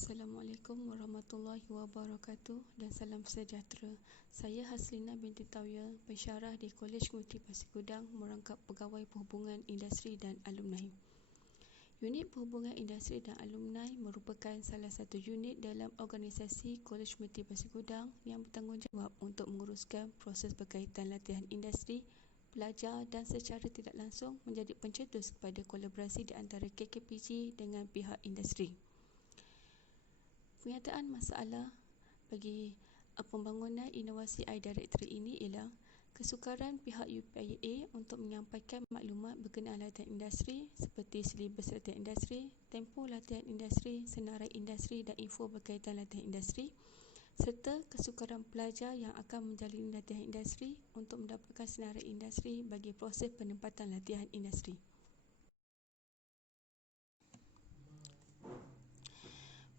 Assalamualaikum warahmatullahi wabarakatuh dan salam sejahtera. Saya Haslina binti Tawia, pensyarah di Kolej Multi Pasir Gudang, merangkap pegawai perhubungan industri dan alumni. Unit perhubungan industri dan alumni merupakan salah satu unit dalam organisasi Kolej Multi Pasir Gudang yang bertanggungjawab untuk menguruskan proses berkaitan latihan industri, pelajar dan secara tidak langsung menjadi pencetus kepada kolaborasi di antara KKPG dengan pihak industri. Penyataan masalah bagi pembangunan inovasi iDirectory ini ialah kesukaran pihak UPIA untuk menyampaikan maklumat berkenaan latihan industri seperti silibus latihan industri, tempoh latihan industri, senarai industri dan info berkaitan latihan industri, serta kesukaran pelajar yang akan menjalani latihan industri untuk mendapatkan senarai industri bagi proses penempatan latihan industri.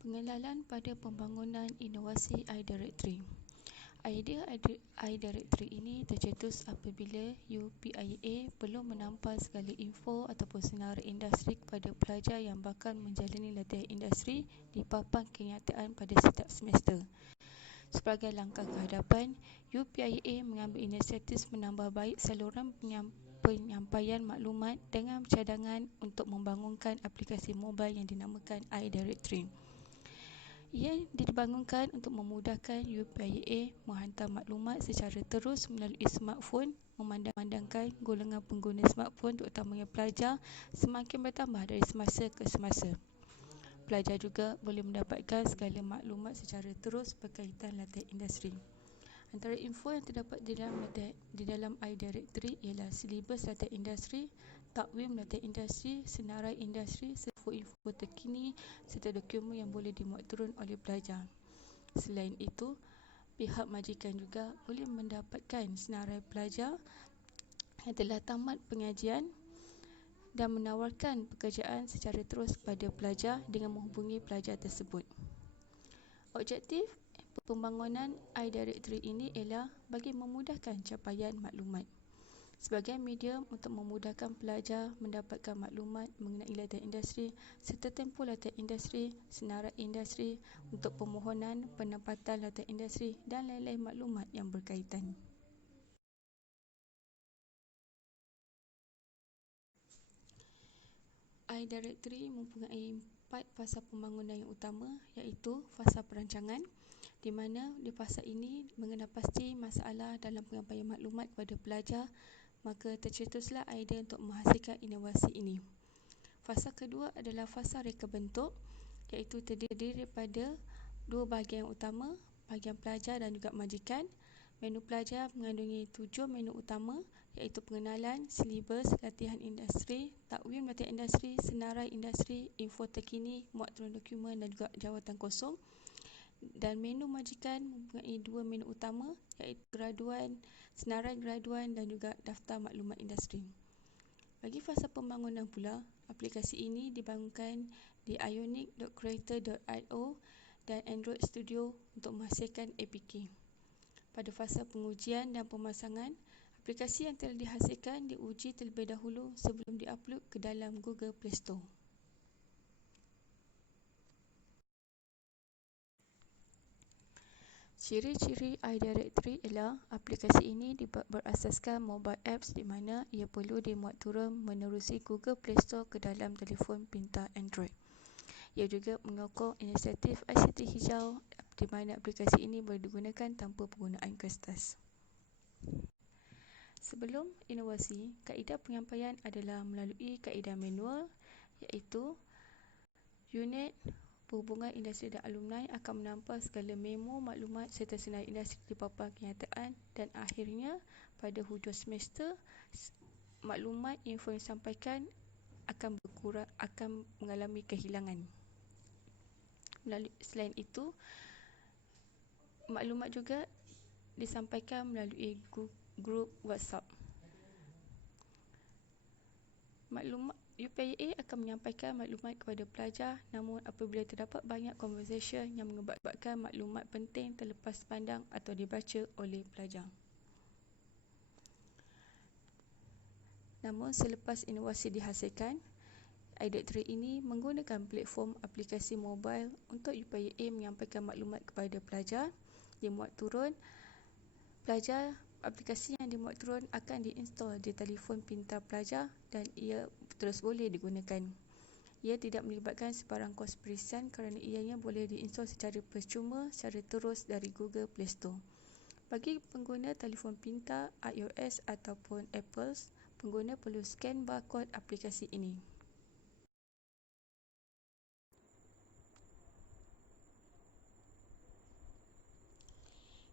Pengenalan pada pembangunan inovasi iDirectory. Idea iDirectory ini tercetus apabila UPIA perlu menampal segala info ataupun senarai industri kepada pelajar yang bakal menjalani latihan industri di papan kenyataan pada setiap semester. Sebagai langkah ke hadapan, UPIA mengambil inisiatif menambah baik saluran penyampaian maklumat dengan cadangan untuk membangunkan aplikasi mobile yang dinamakan iDirectory. Ia dibangunkan untuk memudahkan UPIA menghantar maklumat secara terus melalui smartphone, memandangkan golongan pengguna smartphone terutamanya pelajar semakin bertambah dari semasa ke semasa. Pelajar juga boleh mendapatkan segala maklumat secara terus berkaitan latihan industri. Antara info yang terdapat di dalam iDirectory ialah silibus latihan industri, takwim latihan industri, senarai industri, info terkini serta dokumen yang boleh dimuat turun oleh pelajar. Selain itu, pihak majikan juga boleh mendapatkan senarai pelajar yang telah tamat pengajian dan menawarkan pekerjaan secara terus kepada pelajar dengan menghubungi pelajar tersebut. Objektif pembangunan iDirectory ini ialah bagi memudahkan capaian maklumat sebagai medium untuk memudahkan pelajar mendapatkan maklumat mengenai latihan industri serta tempoh latihan industri, senarai industri untuk permohonan penempatan latihan industri dan lain-lain maklumat yang berkaitan. iDirectory mempunyai 4 fasa pembangunan yang utama, iaitu fasa perancangan, di mana di fasa ini mengenal pasti masalah dalam penyampaian maklumat kepada pelajar, maka tercetuslah idea untuk menghasilkan inovasi ini. Fasa kedua adalah fasa reka bentuk, iaitu terdiri daripada dua bahagian utama, bahagian pelajar dan juga majikan. Menu pelajar mengandungi 7 menu utama, iaitu pengenalan, silibus, latihan industri, takwim latihan industri, senarai industri, info terkini, muat turun dokumen dan juga jawatan kosong. Dan menu majikan mempunyai 2 menu utama, iaitu graduan, senarai graduan dan juga daftar maklumat industri. Bagi fasa pembangunan pula, aplikasi ini dibangunkan di ionic.creator.io dan Android Studio untuk menghasilkan APK. Pada fasa pengujian dan pemasangan, aplikasi yang telah dihasilkan diuji terlebih dahulu sebelum diupload ke dalam Google Play Store. Ciri-ciri iDirectory ialah aplikasi ini berasaskan mobile apps di mana ia perlu dimuat turun menerusi Google Play Store ke dalam telefon pintar Android. Ia juga menyokong inisiatif ICT hijau di mana aplikasi ini boleh digunakan tanpa penggunaan kertas. Sebelum inovasi, kaedah penyampaian adalah melalui kaedah manual, iaitu unit perhubungan industri dan alumni akan menampal segala memo, maklumat serta senarai industri di papan kenyataan dan akhirnya pada hujung semester maklumat info yang disampaikan akan mengalami kehilangan. Selain itu, maklumat juga disampaikan melalui grup WhatsApp. UPIA akan menyampaikan maklumat kepada pelajar, namun apabila terdapat banyak conversation yang mengakibatkan maklumat penting terlepas pandang atau dibaca oleh pelajar. Namun selepas inovasi dihasilkan, iDirectory ini menggunakan platform aplikasi mobile untuk UPIA menyampaikan maklumat kepada pelajar. Dimuat turun, aplikasi yang dimuat turun akan diinstal di telefon pintar pelajar dan ia terus boleh digunakan. Ia tidak melibatkan sebarang kos perisian kerana ianya boleh diinstal secara percuma secara terus dari Google Play Store. Bagi pengguna telefon pintar iOS ataupun Apple, pengguna perlu scan barkod aplikasi ini.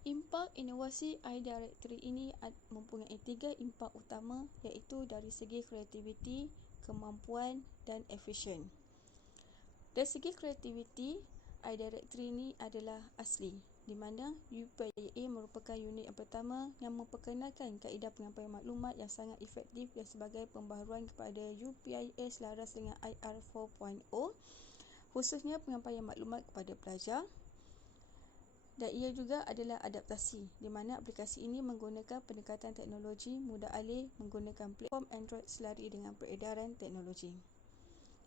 Impak inovasi iDirectory ini mempunyai 3 impak utama, iaitu dari segi kreativiti, kemampuan dan efisien. Dari segi kreativiti, iDirectory ini adalah asli, di mana UPIA merupakan unit yang pertama yang memperkenalkan kaedah penyampaian maklumat yang sangat efektif dan sebagai pembaharuan kepada UPIA selaras dengan IR 4.0, khususnya penyampaian maklumat kepada pelajar. Dan ia juga adalah adaptasi, di mana aplikasi ini menggunakan pendekatan teknologi mudah alih menggunakan platform Android selari dengan peredaran teknologi.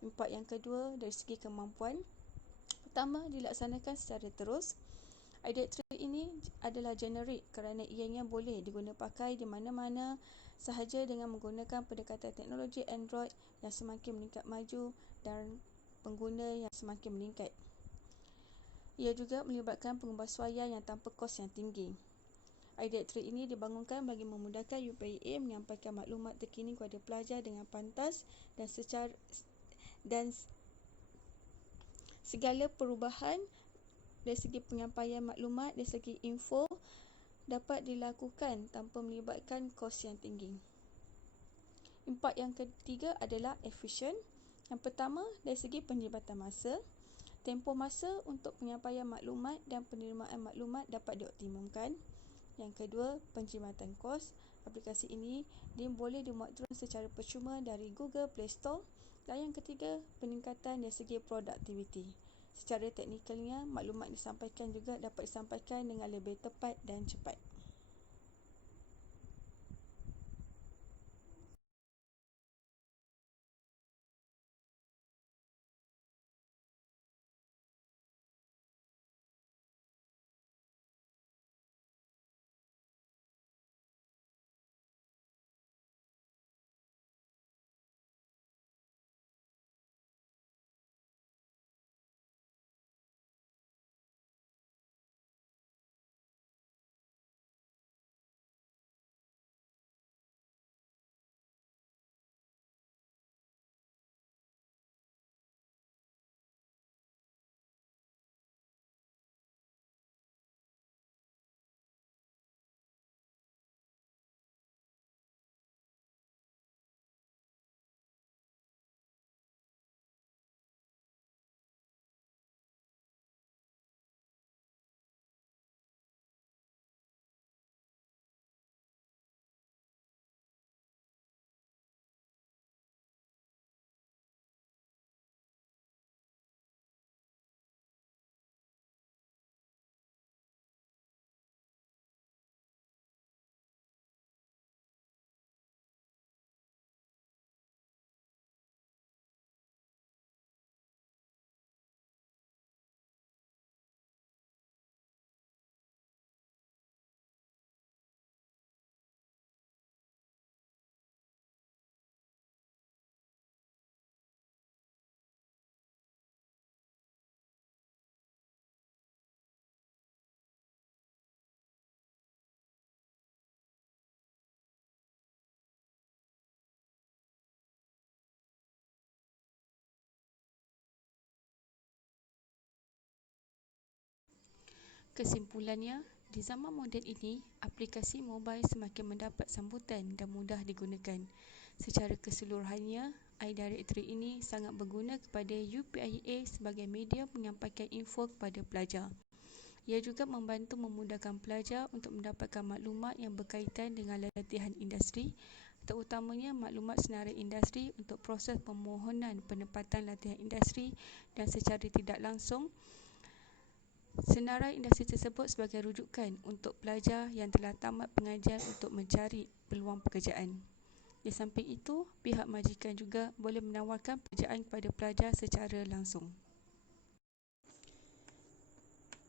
Impak yang kedua dari segi kemampuan. Pertama, dilaksanakan secara terus. iDirectory ini adalah generik kerana ianya boleh diguna pakai di mana-mana sahaja dengan menggunakan pendekatan teknologi Android yang semakin meningkat maju dan pengguna yang semakin meningkat. Ia juga melibatkan pengubahsuaian yang tanpa kos yang tinggi. iDirectory ini dibangunkan bagi memudahkan UPIA menyampaikan maklumat terkini kepada pelajar dengan pantas dan segala perubahan dari segi penyampaian maklumat, dari segi info dapat dilakukan tanpa melibatkan kos yang tinggi. Impak yang ketiga adalah efisien. Yang pertama, dari segi penjimatan masa. Tempoh masa untuk penyampaian maklumat dan penerimaan maklumat dapat dioptimumkan. Yang kedua, penjimatan kos. Aplikasi ini boleh dimuat turun secara percuma dari Google Play Store. Dan yang ketiga, peningkatan dari segi produktiviti. Secara teknikalnya, maklumat disampaikan juga dapat disampaikan dengan lebih tepat dan cepat. Kesimpulannya, di zaman moden ini, aplikasi mobile semakin mendapat sambutan dan mudah digunakan. Secara keseluruhannya, iDirectory ini sangat berguna kepada UPIA sebagai media menyampaikan info kepada pelajar. Ia juga membantu memudahkan pelajar untuk mendapatkan maklumat yang berkaitan dengan latihan industri, terutamanya maklumat senarai industri untuk proses permohonan penempatan latihan industri dan secara tidak langsung senarai industri tersebut sebagai rujukan untuk pelajar yang telah tamat pengajian untuk mencari peluang pekerjaan. Di samping itu, pihak majikan juga boleh menawarkan pekerjaan kepada pelajar secara langsung.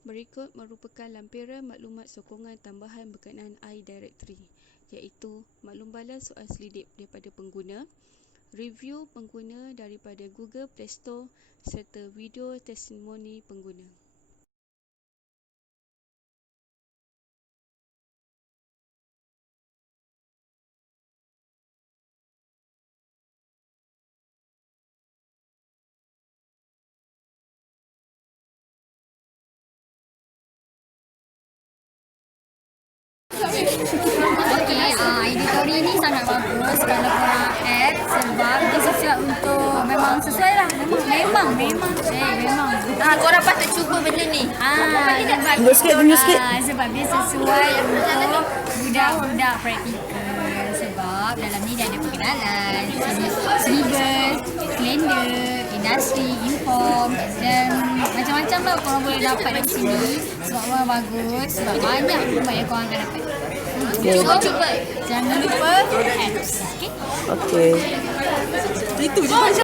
Berikut merupakan lampiran maklumat sokongan tambahan berkenaan iDirectory, iaitu maklum balas soal selidik daripada pengguna, review pengguna daripada Google Play Store serta video testimoni pengguna. Okey, editori ni sangat bagus kalau korang add sebab dia sesuai untuk memang sesuai lah. Memang. Korang patut cuba benda ni. Sebab dia sesuai untuk budak-budak praktikal. Sebab dalam ni dia ada perkenalan, syllabus, kalender, industri, inform dan macam-macam lah korang boleh dapat dari sini. Sebab orang bagus, sebab banyak yang korang akan dapat. Cuba. Jangan lupa apps. Okey. Okey. Itu je.